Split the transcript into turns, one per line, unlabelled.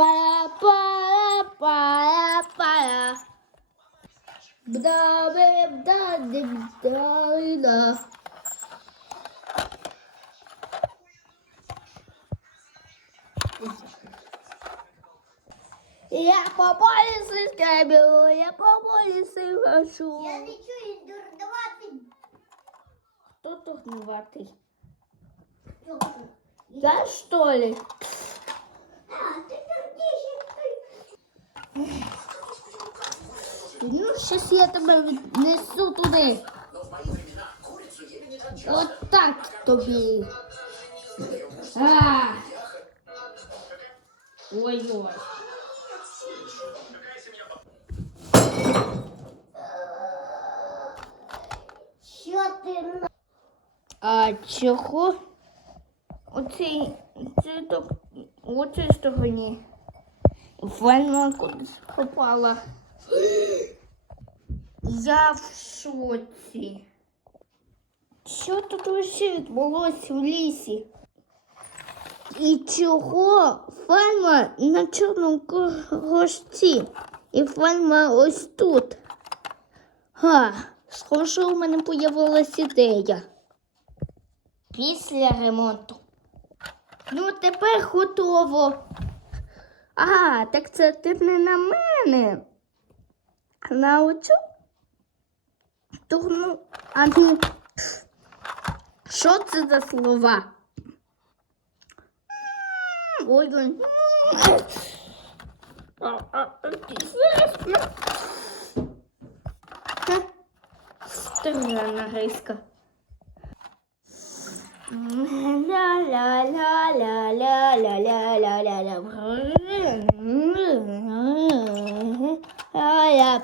пара пара пара пара бда бда бда бда Я по полисы скабил, я по полисы хожу.
Я лечу и
дурдоватый. Кто
дурдоватый?
Я что ли? Ну, щас я тебе віднесу туди. От так тобі. А. Ой-ой.
Що ти
А чого? Оцей цвіток у цій стороні. Вона попала. Я в шоці. Що тут лише відбулося в лісі? І чого ферма на чорному кошці? І ферма ось тут. Га, схоже, у мене появилась ідея. Після ремонту. Ну, тепер готово. А, так це ти не на мене. На оцю? Турну. А ну. Що це за слова? Ой, ой. Странна гриська. oh yeah